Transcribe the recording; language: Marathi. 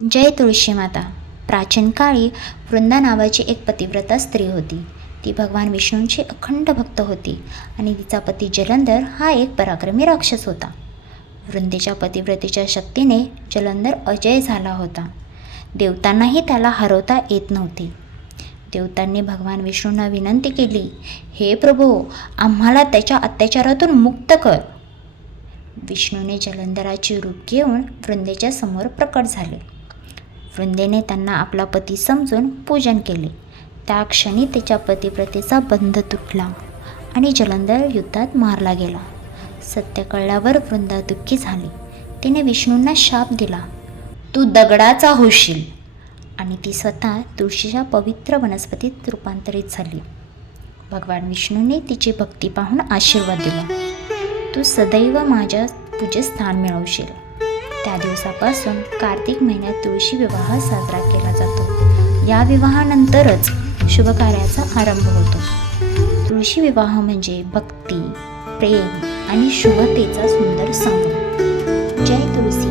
जय तुळशी माता. प्राचीन काळी वृंदा नावाची एक पतिव्रता स्त्री होती. ती भगवान विष्णूंची अखंड भक्त होती आणि तिचा पती जलंधर हा एक पराक्रमी राक्षस होता. वृंदेच्या पतिव्रतेच्या शक्तीने जलंधर अजय झाला होता. देवतांनाही त्याला हरवता येत नव्हते. देवतांनी भगवान विष्णूंना विनंती केली, हे प्रभो, आम्हाला त्याच्या अत्याचारातून मुक्त कर. विष्णूने जलंधराचे रूप घेऊन वृंदेच्या समोर प्रकट झाले. वृंदेने त्यांना आपला पती समजून पूजन केले. त्या क्षणी तिच्या पतिव्रतेचा बंध तुटला आणि जलंधर युद्धात मारला गेला. सत्य कळल्यावर वृंदा दुःखी झाली. तिने विष्णूंना शाप दिला, तू दगडाचा होशील, आणि ती स्वतः तुळशीच्या पवित्र वनस्पतीत रूपांतरित झाली. भगवान विष्णूंनी तिची भक्ती पाहून आशीर्वाद दिला, तू सदैव माझ्या पूजेत स्थान मिळवशील. त्या दिवसापासून कार्तिक महिन्यात तुळशी विवाह साजरा केला जातो. या विवाहानंतरच शुभ कार्याचा आरंभ होतो. तुळशी विवाह म्हणजे भक्ती, प्रेम आणि शुभतेचा सुंदर संगम. जय तुळशी.